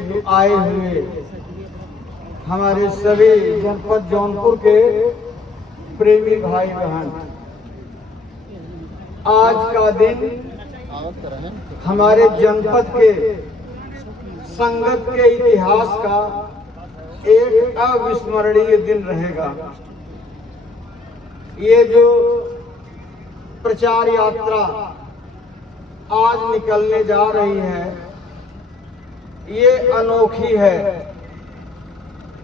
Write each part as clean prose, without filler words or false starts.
हेतु आए हुए हमारे सभी जनपद जौनपुर के प्रेमी भाई बहन, आज का दिन हमारे जनपद के संगत के इतिहास का एक अविस्मरणीय दिन रहेगा। ये जो प्रचार यात्रा आज निकलने जा रही है, ये अनोखी है।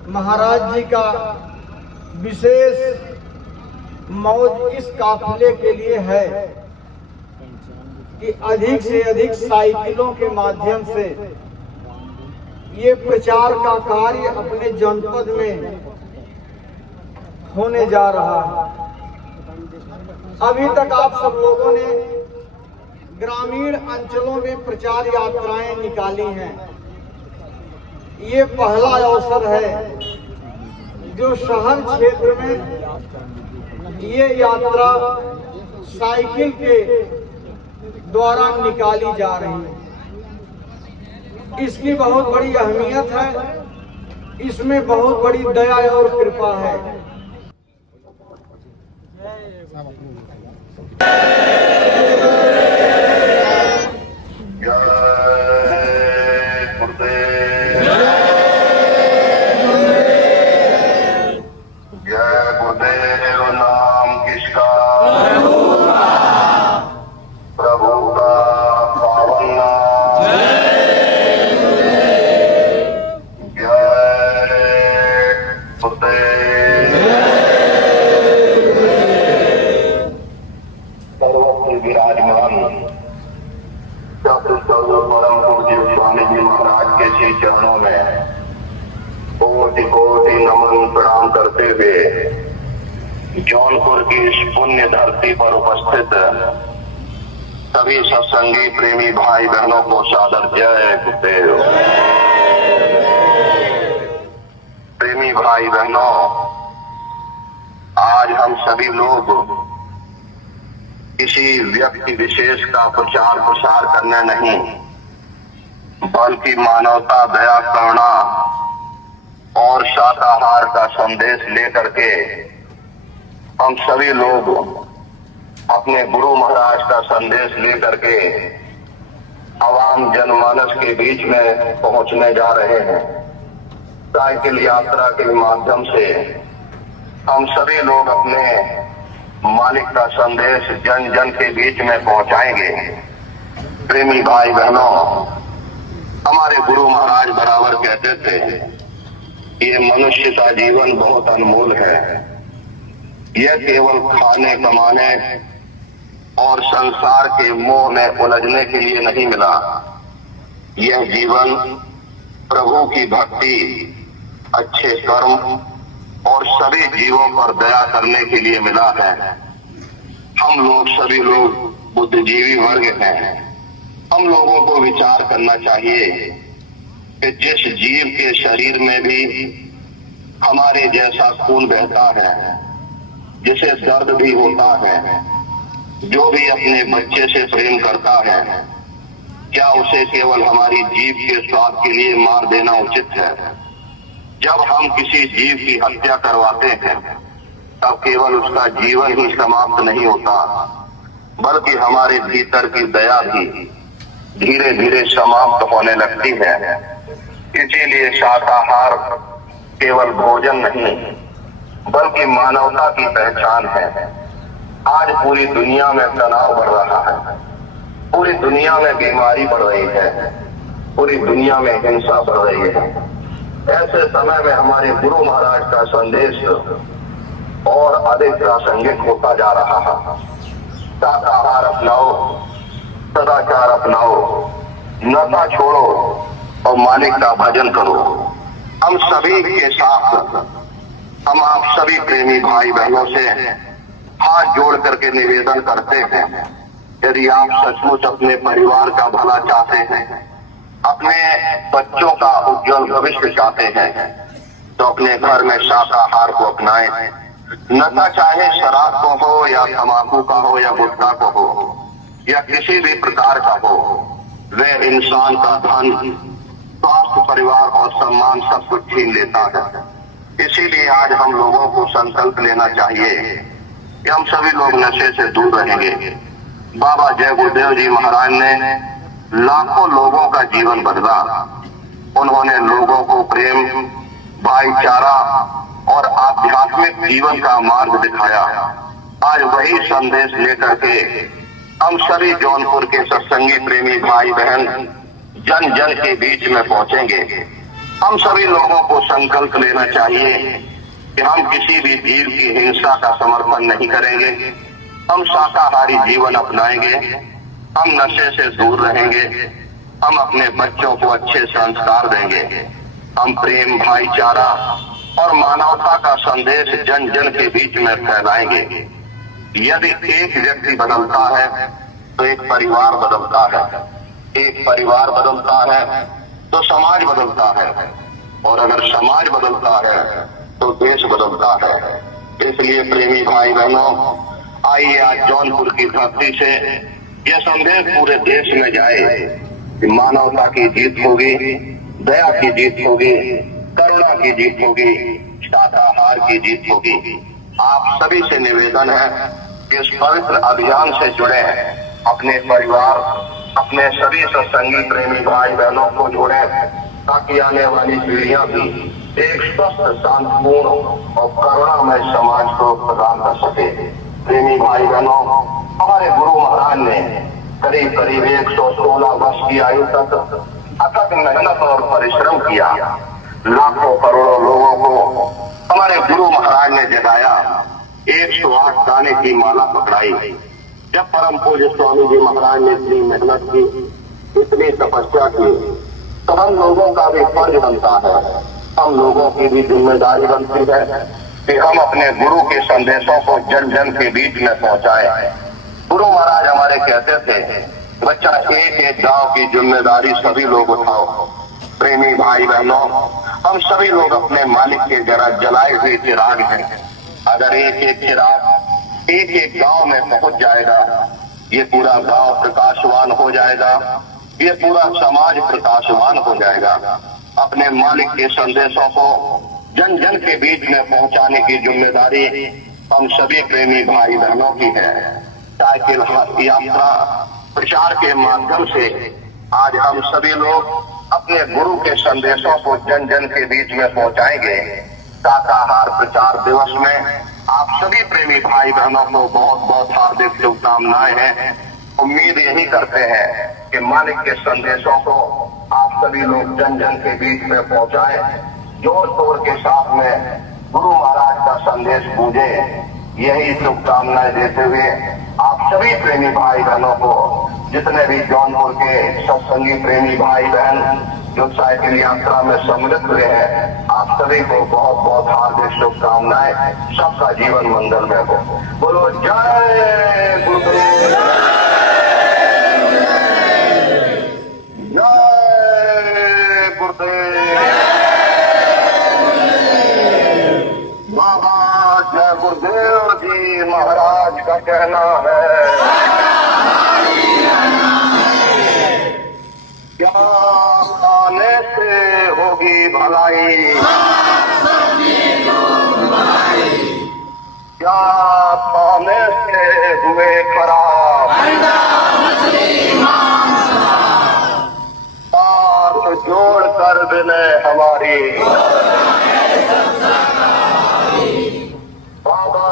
महाराज जी का विशेष मौज इस काफिले के लिए है कि अधिक से अधिक साइकिलों के माध्यम से ये प्रचार का कार्य अपने जनपद में होने जा रहा है। अभी तक आप सब लोगों ने ग्रामीण अंचलों में प्रचार यात्राएं निकाली हैं। ये पहला अवसर है जो शहर क्षेत्र में ये यात्रा साइकिल के द्वारा निकाली जा रही है। इसकी बहुत बड़ी अहमियत है, इसमें बहुत बड़ी दया और कृपा है। स्वामी जी महाराज के श्री चरणों में कोटि कोटि नमन प्रणाम करते हुए जौनपुर की इस पुण्य धरती पर उपस्थित सभी सत्संगी प्रेमी भाई बहनों को सादर जय गुरुदेव। प्रेमी भाई बहनों, आज हम सभी लोग किसी व्यक्ति विशेष का प्रचार प्रसार करने नहीं, बल्कि मानवता, दया, करुणा और शाकाहार का संदेश लेकर के हम सभी लोग अपने गुरु महाराज का संदेश लेकर के आवाम जनमानस के बीच में पहुंचने जा रहे हैं। साइकिल यात्रा के माध्यम से हम सभी लोग अपने मालिक का संदेश जन जन के बीच में पहुंचाएंगे। प्रेमी भाई बहनों, हमारे गुरु महाराज बराबर कहते थे, ये मनुष्य का जीवन बहुत अनमोल है। यह केवल खाने कमाने और संसार के मोह में उलझने के लिए नहीं मिला। यह जीवन प्रभु की भक्ति, अच्छे कर्म और सभी जीवों पर दया करने के लिए मिला है। हम लोग सभी लोग बुद्धिजीवी वर्ग हैं। हम लोगों को विचार करना चाहिए कि जिस जीव के शरीर में भी हमारे जैसा खून बहता है, जिसे दर्द भी होता है, जो भी अपने बच्चे से प्रेम करता है, क्या उसे केवल हमारी जीभ के स्वाद के लिए मार देना उचित है? जब हम किसी जीव की हत्या करवाते हैं, तब केवल उसका जीवन ही समाप्त नहीं होता, बल्कि हमारे भीतर की दया भी धीरे धीरे समाप्त होने लगती है। इसीलिए शाकाहार केवल भोजन नहीं, बल्कि मानवता की पहचान है। आज पूरी दुनिया में तनाव बढ़ रहा है, पूरी दुनिया में बीमारी बढ़ रही है, पूरी दुनिया में हिंसा बढ़ रही है। ऐसे समय में हमारे गुरु महाराज का संदेश और अधिक प्रासंगिक होता जा रहा है। शाकाहार अपनाओ, सदाचार अपनाओ, नशा छोड़ो और मालिक का भजन करो। हम सभी के साथ हम आप सभी प्रेमी भाई बहनों से हाथ जोड़ करके निवेदन करते हैं, यदि आप सचमुच अपने परिवार का भला चाहते हैं, अपने बच्चों का उज्जवल भविष्य चाहते हैं, तो अपने घर में शाकाहार को अपनाएं। नशा चाहे शराब को हो या तंबाकू का हो या गुटखा को हो या किसी भी प्रकार का हो, वह इंसान का धन स्वास्थ्य, परिवार और सम्मान सब कुछ छीन लेता है। इसीलिए आज हम लोगों को संकल्प लेना चाहिए कि हम सभी लोग नशे से दूर रहेंगे। बाबा जय गुरुदेव जी महाराज ने लाखों लोगों का जीवन बदला। उन्होंने लोगों को प्रेम, भाईचारा और आध्यात्मिक जीवन का मार्ग दिखाया। आज वही संदेश लेकर के हम सभी जौनपुर के सत्संगी प्रेमी भाई बहन जन जन के बीच में पहुंचेंगे। हम सभी लोगों को संकल्प लेना चाहिए कि हम किसी भी जीव की हिंसा का समर्थन नहीं करेंगे। हम शाकाहारी जीवन अपनाएंगे। हम नशे से दूर रहेंगे। हम अपने बच्चों को अच्छे संस्कार देंगे। हम प्रेम, भाईचारा और मानवता का संदेश जन जन के बीच में फैलाएंगे। यदि एक व्यक्ति बदलता है तो एक परिवार बदलता है, एक परिवार बदलता है तो समाज बदलता है, और अगर समाज बदलता है तो देश बदलता है। इसलिए प्रेमी भाई बहनों, आइए आज जौनपुर की धरती से यह संदेश पूरे देश में जाए कि मानवता की जीत होगी, दया की जीत होगी, करुणा की जीत होगी, शाकाहार की जीत होगी। आप सभी से निवेदन है कि इस पवित्र अभियान से जुड़े अपने परिवार, अपने सभी सत्संगी प्रेमी भाई बहनों को जोड़े, ताकि आने वाली पीढ़ियां भी एक स्वस्थ, शांतिपूर्ण और करुणामय समाज को प्रदान कर सके। प्रेमी भाई बहनों, हमारे गुरु महाराज ने करीब करीब 116 वर्ष की आयु तक अथक मेहनत और परिश्रम किया। लाखों करोड़ों लोगों को हमारे गुरु महाराज ने जगाया। 108 दाने की माला पकड़ाई। जब परम पूज्य स्वामी जी महाराज ने इतनी मेहनत की, इतनी तपस्या की, तो हम लोगों का भी फर्ज बनता है, हम लोगों की भी जिम्मेदारी बनती है कि हम अपने गुरु के संदेशों को जन जन के बीच में पहुंचाएं। गुरु महाराज हमारे कहते थे, बच्चा एक एक गांव की जिम्मेदारी सभी लोग उठाओ। प्रेमी भाई बहनों, हम सभी लोग अपने मालिक के जरा जलाए हुए चिराग हैं। अगर एक एक चिराग एक एक गांव में पहुंच जाएगा, ये पूरा गांव प्रकाशवान हो जाएगा, ये पूरा समाज प्रकाशवान हो जाएगा। अपने मालिक के संदेशों को जन जन के बीच में पहुंचाने की जिम्मेदारी हम सभी प्रेमी भाई बहनों की है। साइकिल यात्रा प्रचार के माध्यम से आज हम सभी लोग अपने गुरु के संदेशों को जन जन के बीच में पहुंचाएंगे। शाकाहार प्रचार दिवस में आप सभी प्रेमी भाई बहनों को बहुत बहुत हार्दिक शुभकामनाएं हैं। उम्मीद यही करते हैं कि मालिक के संदेशों को आप सभी लोग जन जन के बीच में पहुंचाएं। जोर शोर के साथ में गुरु महाराज का संदेश गूंजे। यही शुभकामनाएं देते हुए आप सभी प्रेमी भाई बहनों को, जितने भी जौनपुर के सत्संगी प्रेमी भाई बहन जो साइकिल यात्रा में सम्मिलित हुए हैं, आप सभी को बहुत बहुत हार्दिक शुभकामनाएं। सबका जीवन मंगलमय हो। बोलो जय गुरुदेव, जय गुरुदेव। बाबा जय गुरुदेव जी महाराज का कहना है, क्या खाने से होगी भलाई, क्या खाने से हुए खराब, हाथ जोड़ कर विनय हमारी, बाबा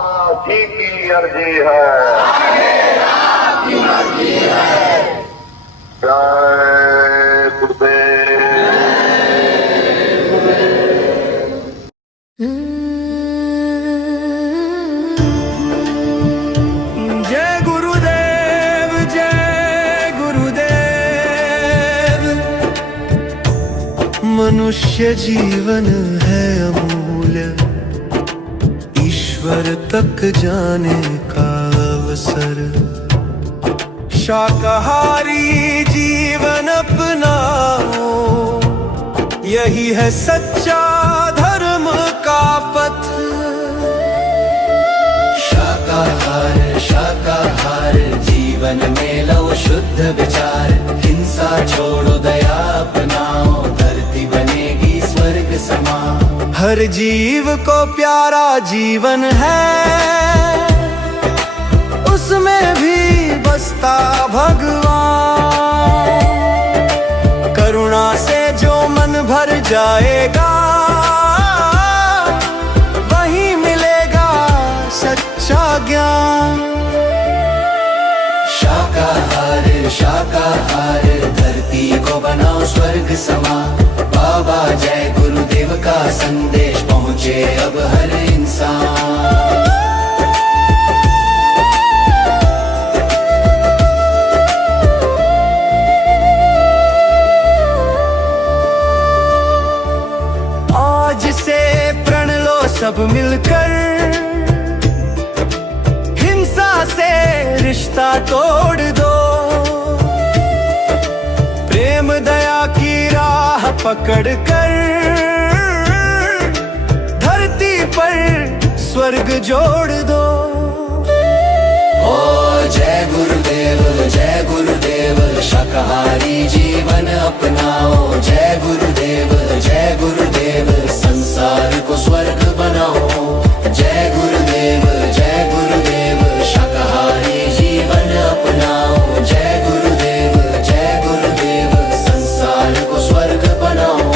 जी की अर्जी है। जय गुरुदेव। जय गुरुदेव, जय गुरुदेव। मनुष्य जीवन है अमूल्य, ईश्वर तक जाने का अवसर। शाकाहारी जीवन अपनाओ, यही है सच्चा धर्म का पथ। शाकाहार शाकाहार जीवन में लो शुद्ध विचार, हिंसा छोड़ो दया अपनाओ, धर्म हर जीव को प्यारा जीवन है, उसमें भी बसता भगवान। करुणा से जो मन भर जाएगा, वही मिलेगा सच्चा ज्ञान। शाकाहार शाकाहार धरती को बनाओ स्वर्ग समा। बाबा जय गुरुदेव का संदेश पहुँचे अब हर इंसान। आज से प्रण लो सब मिलकर, हिंसा से रिश्ता तोड़ दो। प्रेम दया की राह पकड़ कर धरती पर स्वर्ग जोड़ दो। ओ जय गुरुदेव शाकाहारी जीवन अपनाओ। जय गुरुदेव संसार को स्वर्ग बनाओ। जय गुरुदेव शाकाहारी जीवन अपनाओ। जय गुरुदेव संसार को स्वर्ग बनाओ।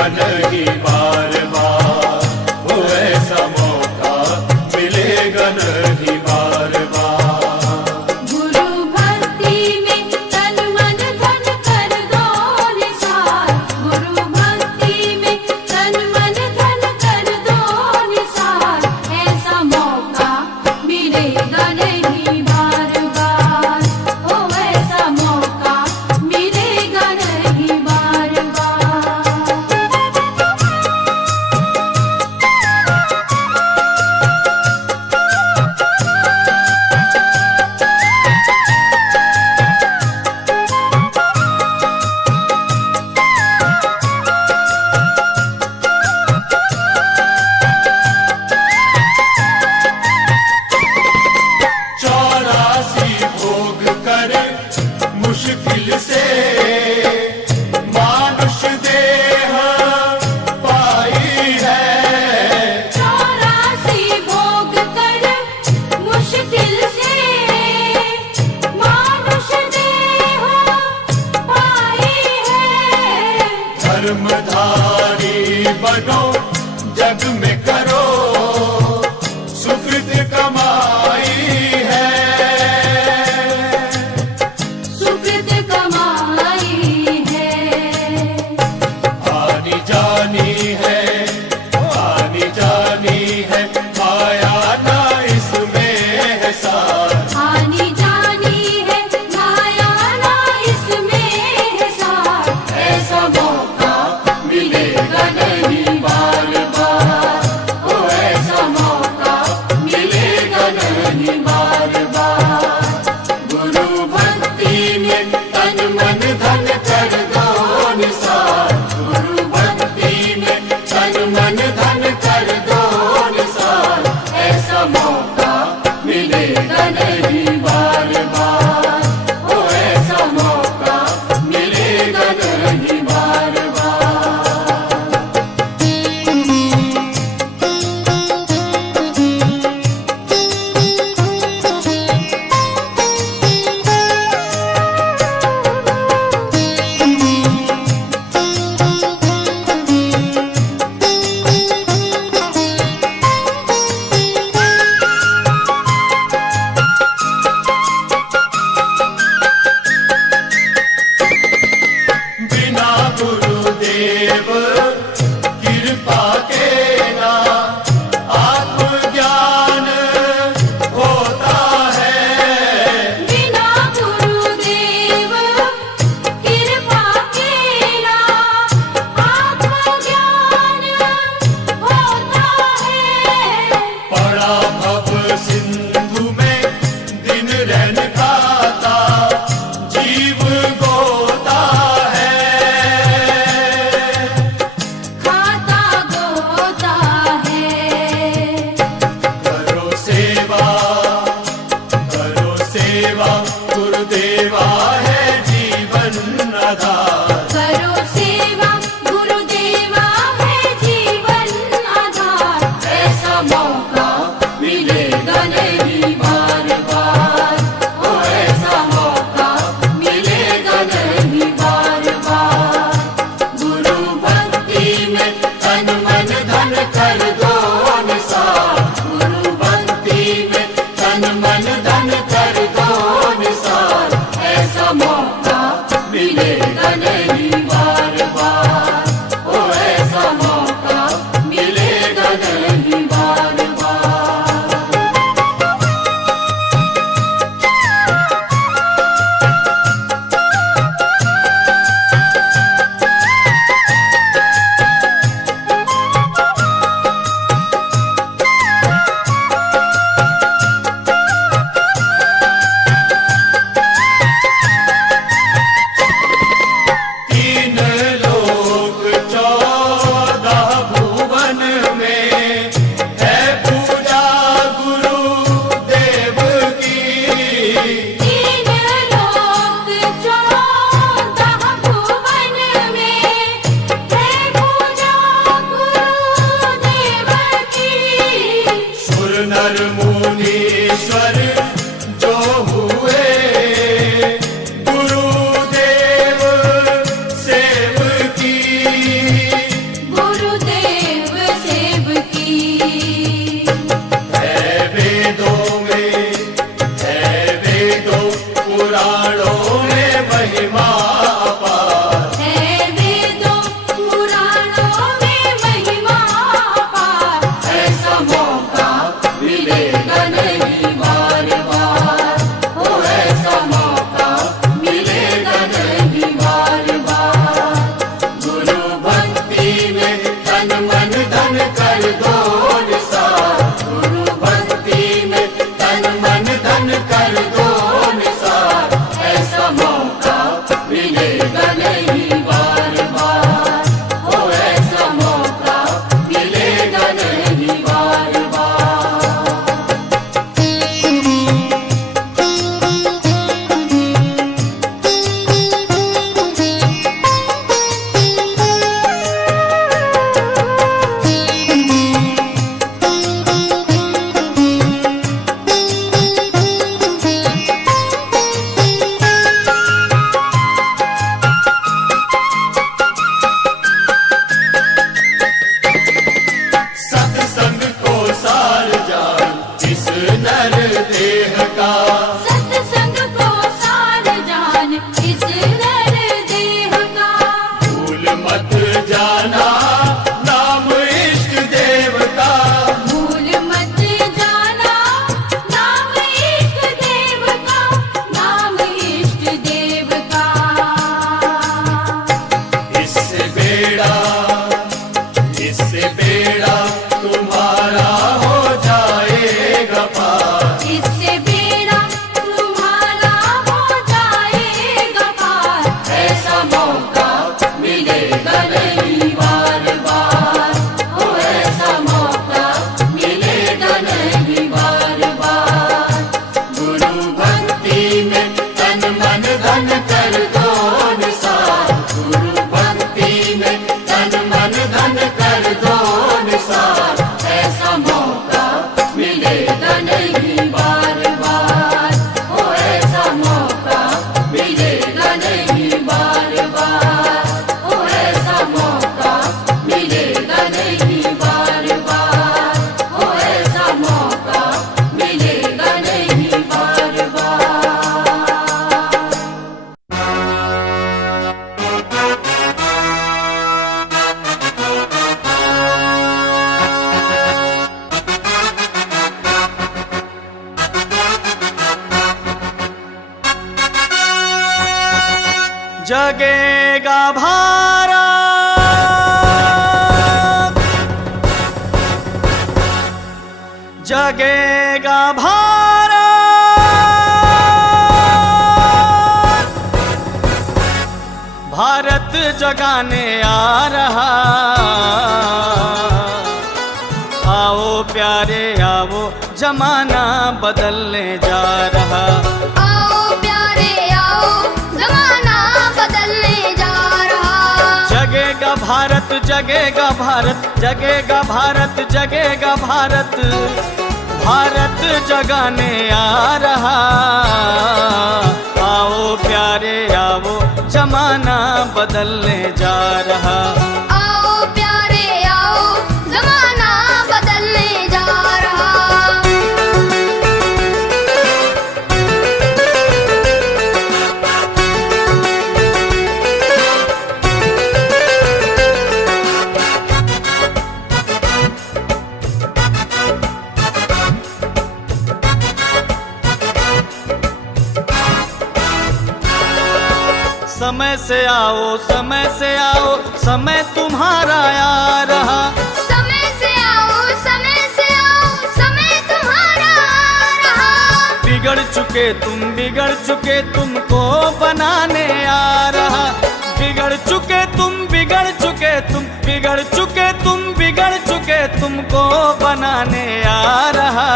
मिलेगा नहीं बार बार, वो ऐसा मौका मिलेगा नहीं बार बार। गुरु भक्ति में तन मन धन कर दो निसार, गुरु भक्ति में तन मन धन कर दो निसार, ऐसा मौका मिलेगा नहीं बार बार, ओ ऐसा मौका मिलेगा नहीं बार बार। नर देह का। सत्संग को सार जान इस नर देह का। भूल मत जाना नाम इष्ट देव का। भूल मत जाना नाम इष्ट देव का। नाम इष्ट देव का। इससे बेड़ा तुम्हारा हो जाएगा पार। इससे बेड़ा तुम्हारा हो जाएगा पार। ऐसा मौका मिलेगा नहीं बार बार। ओ ऐसा मौका मिलेगा नहीं बार बार। गुरु भक्ति में तन मन धन कर दो निसार। गुरु भक्ति में तन मन धन कर दो निसार। ऐसा मौका मिलेगा नहीं बार बार। ओ ऐसा मौका मिलेगा नहीं बार बार। ओ ऐसा मौका मिलेगा नहीं बार बार। ओ ऐसा मौका मिलेगा नहीं बार बार। जगेगा भारत, जगेगा भारत, भारत जगाने आ रहा। आओ प्यारे आओ, जमाना बदलने जा रहा। आओ प्यारे आओ, जमाना बदलने जा रहा। जगेगा भारत, जगेगा भारत, जगेगा भारत, जगेगा भारत, भारत जगाने आ रहा। आओ प्यारे आओ, जमाना बदलने जा रहा। आओ प्यारे आओ, जमाना बदलने जा रहा। समय से आओ, समय से आओ, समय तुम्हारा आ रहा। समय से आओ, समय से आओ, समय तुम्हारा आ रहा। बिगड़ चुके तुमको बनाने आ रहा। बिगड़ चुके तुम, बिगड़ चुके तुम, बिगड़ चुके तुम, बिगड़ चुके तुमको बनाने आ रहा।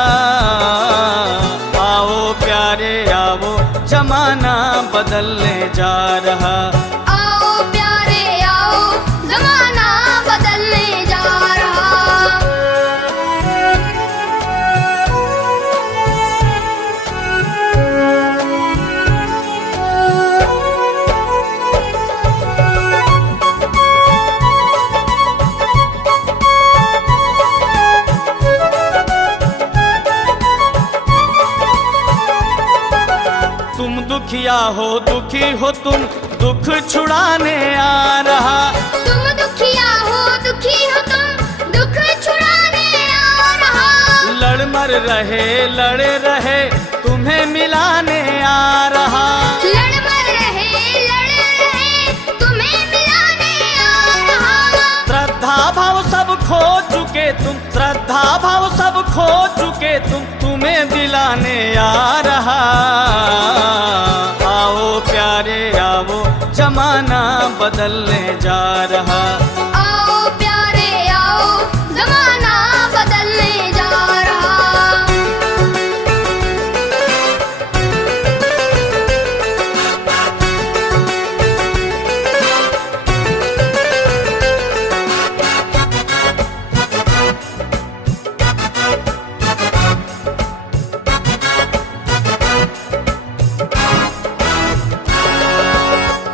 आओ प्यारे आओ, जमाना बदलने जा रहा। आओ प्यारे आओ, जमाना बदलने जा रहा। तुम दुखिया हो, दुखी हो तुम, दुख छुड़ाने आ रहा। तुम दुखिया हो, दुखी हो तुम, दुख छुड़ाने आ रहा। लड़ मर रहे, लड़े रहे, तुम्हें मिलाने आ रहा। लड़ मर रहे, लड़े रहे, तुम्हें मिलाने आ रहा। श्रद्धा भाव सब खो चुके तुम, श्रद्धा भाव सब खो चुके तुम, तुम्हें दिलाने आ रहा। आओ प्यारे आओ, जमाना बदलने जा रहा। आओ प्यारे आओ, जमाना बदलने जा रहा।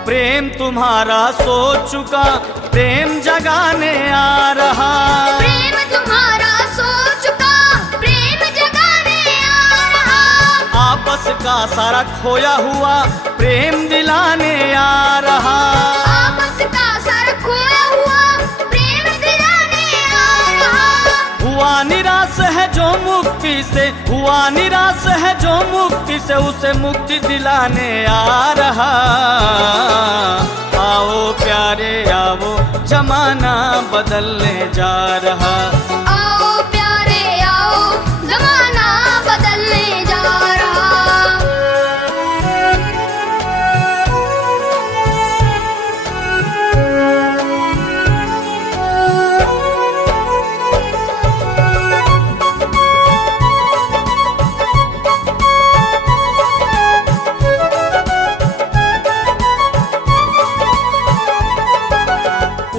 प्रेम तुम्हारा सो चुका, प्रेम जगाने आ रहा। प्रेम तुम्हारा सो चुका, प्रेम जगाने का सारा खोया हुआ प्रेम दिलाने आ रहा। आपस का सर खोया हुआ प्रेम दिलाने आ रहा। हुआ निराश है जो मुक्ति से, हुआ निराश है जो मुक्ति से, उसे मुक्ति दिलाने आ रहा। आओ प्यारे आओ, जमाना बदलने जा रहा। आओ प्यारे आओ, जमाना बदलने जा रहा।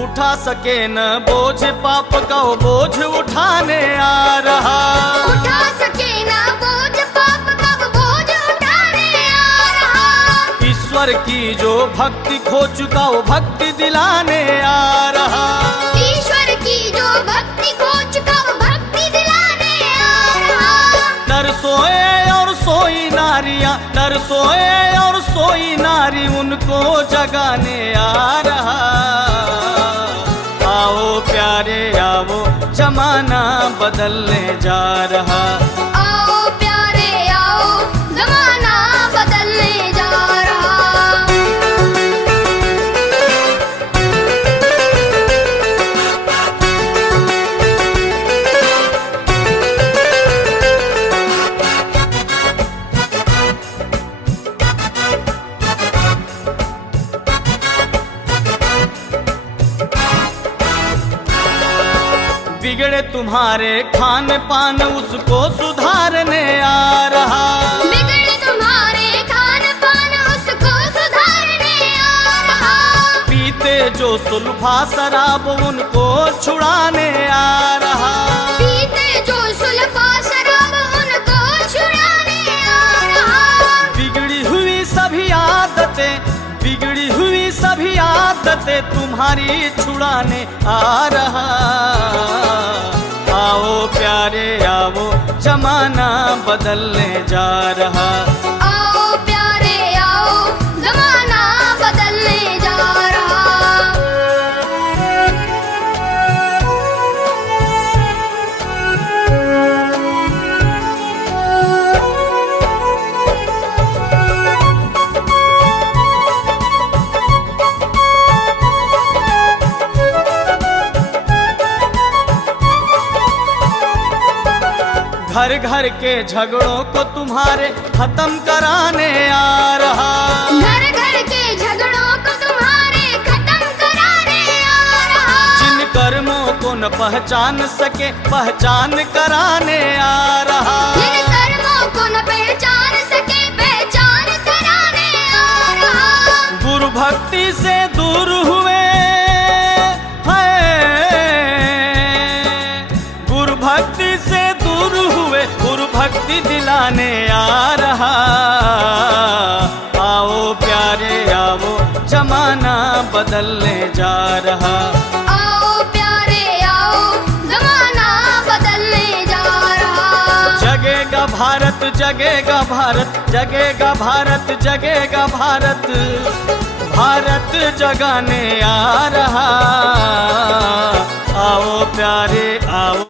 उठा सके न बोझ पाप का वो बोझ उठाने आ रहा। उठा सके ना बोझ पाप का वो बोझ उठाने आ रहा। ईश्वर की जो भक्ति खो चुका वो भक्ति दिलाने आ रहा। ईश्वर की जो भक्ति खो चुका वो भक्ति दिलाने आ रहा। नर सोए और सोई नारियां, नर सोए और सोई नारी, उनको जगाने आ रहा। आओ प्यारे आओ, जमाना बदलने जा रहा। आओ प्यारे आओ, जमाना बदलने जा रहा। बिगड़े तुम्हारे खान पान उसको सुधारने आ रहा। बिगड़े तुम्हारे खान पान उसको सुधारने आ रहा। पीते जो सुल्फा शराब उनको छुड़ाने आ रहा। पीते जो सुल्फा शराब उनको छुड़ाने आ रहा। बिगड़ी हुई सभी आदतें, बिगड़ी हुई सभी आदतें तुम्हारी छुड़ाने आ रहा। आओ प्यारे आओ, जमाना बदलने जा रहा। आओ प्यारे आओ, जमाना बदलने जा रहा। घर घर के झगड़ों को तुम्हारे खत्म कराने आ रहा। घर घर के झगड़ों को तुम्हारे खत्म कराने आ रहा। जिन कर्मों को न पहचान सके पहचान कराने आ रहा। जिन कर्मों को न पहचान सके पहचान कराने आ रहा। गुरु भक्ति से दूर हुए हैं, गुरु भक्ति से दूर हुए, गुरु भक्ति दिलाने आ रहा। आओ प्यारे आओ, जमाना बदलने जा रहा। आओ प्यारे आओ, जमाना बदलने जा रहा। जगेगा भारत जगेगा भारत, जगेगा भारत जगेगा भारत, भारत जगाने आ रहा। आओ प्यारे आओ।